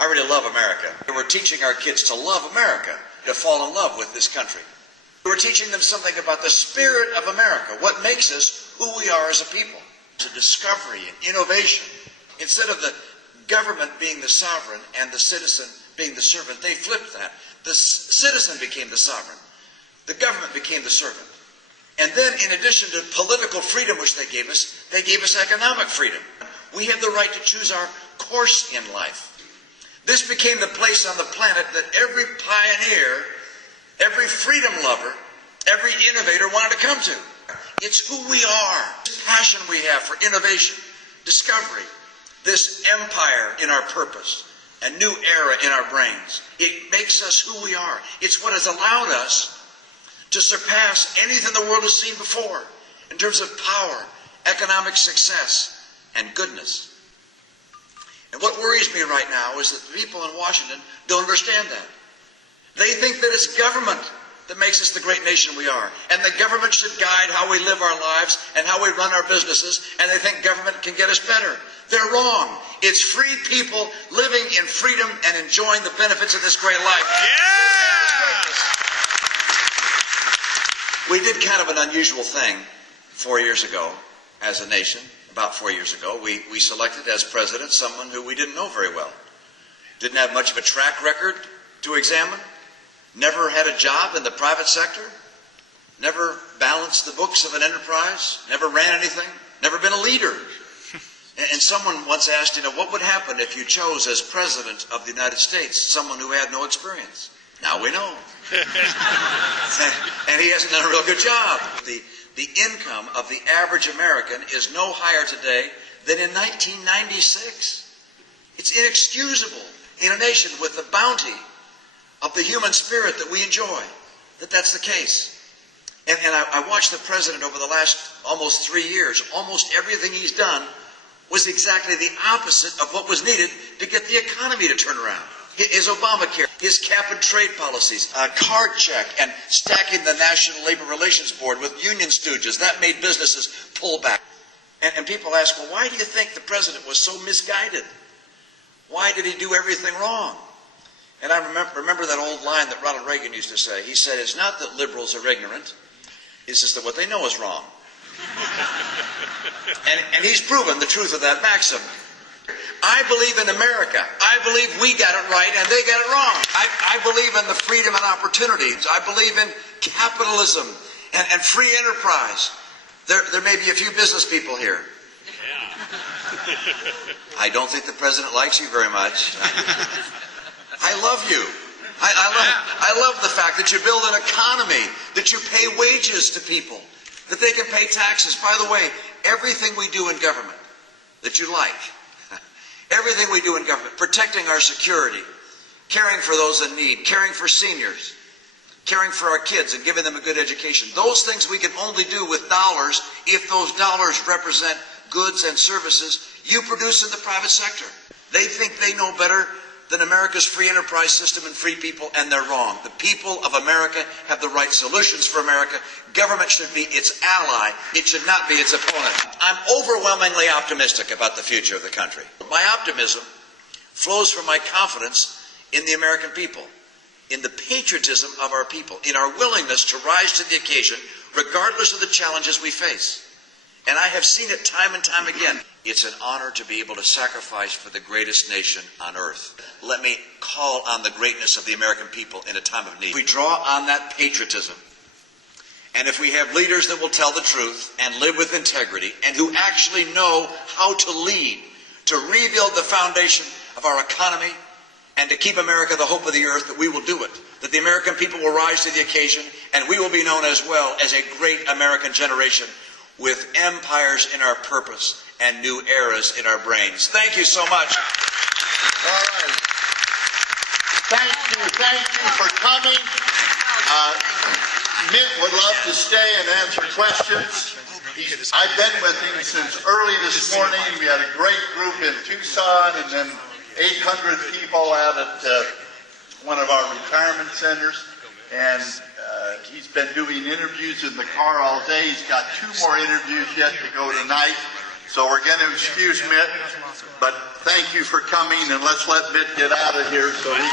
I really love America. We're teaching our kids to love America, to fall in love with this country. We're teaching them something about the spirit of America, what makes us who we are as a people. It's a discovery and innovation. Instead of the government being the sovereign and the citizen being the servant, they flipped that. The citizen became the sovereign. The government became the servant. And then, in addition to political freedom, which they gave us economic freedom. We have the right to choose our course in life. This became the place on the planet that every pioneer, every freedom lover, every innovator wanted to come to. It's who we are, this passion we have for innovation, discovery, this empire in our purpose, a new era in our brains. It makes us who we are. It's what has allowed us to surpass anything the world has seen before in terms of power, economic success, and goodness. And what worries me right now is that the people in Washington don't understand that. They think that it's government that makes us the great nation we are. And the government should guide how we live our lives and how we run our businesses. And they think government can get us better. They're wrong. It's free people living in freedom and enjoying the benefits of this great life. Yeah! We did kind of an unusual thing 4 years ago as a nation. About 4 years ago, we selected as president someone who we didn't know very well. Didn't have much of a track record to examine. Never had a job in the private sector. Never balanced the books of an enterprise. Never ran anything. Never been a leader. And someone once asked, what would happen if you chose as president of the United States someone who had no experience? Now we know. And he hasn't done a real good job. The income of the average American is no higher today than in 1996. It's inexcusable in a nation with the bounty of the human spirit that we enjoy, that's the case. And I watched the president over the last almost 3 years. Almost everything he's done was exactly the opposite of what was needed to get the economy to turn around. His Obamacare, his cap-and-trade policies, card check, and stacking the National Labor Relations Board with union stooges. That made businesses pull back. And people ask, well, why do you think the president was so misguided? Why did he do everything wrong? And I remember that old line that Ronald Reagan used to say. He said, it's not that liberals are ignorant. It's just that what they know is wrong. and he's proven the truth of that maxim. I believe in America. I believe we got it right and they got it wrong. I believe in the freedom and opportunities. I believe in capitalism and free enterprise. There may be a few business people here. Yeah. I don't think the president likes you very much. I love you. I love the fact that you build an economy, that you pay wages to people, that they can pay taxes. By the way, everything we do in government that you like, everything we do in government, protecting our security, caring for those in need, caring for seniors, caring for our kids and giving them a good education. Those things we can only do with dollars if those dollars represent goods and services you produce in the private sector. They think they know better than America's free enterprise system and free people, and they're wrong. The people of America have the right solutions for America. Government should be its ally. It should not be its opponent. I'm overwhelmingly optimistic about the future of the country. My optimism flows from my confidence in the American people, in the patriotism of our people, in our willingness to rise to the occasion regardless of the challenges we face. And I have seen it time and time again. It's an honor to be able to sacrifice for the greatest nation on earth. Let me call on the greatness of the American people in a time of need. We draw on that patriotism. And if we have leaders that will tell the truth and live with integrity and who actually know how to lead, to rebuild the foundation of our economy and to keep America the hope of the earth, that we will do it. That the American people will rise to the occasion and we will be known as well as a great American generation with empires in our purpose and new eras in our brains. Thank you so much. All right. Thank you for coming. Mitt would love to stay and answer questions. I've been with him since early this morning. We had a great group in Tucson and then 800 people out at one of our retirement centers. And he's been doing interviews in the car all day. He's got 2 more interviews yet to go tonight. So we're going to excuse Mitt. But thank you for coming, and let's let Mitt get out of here so he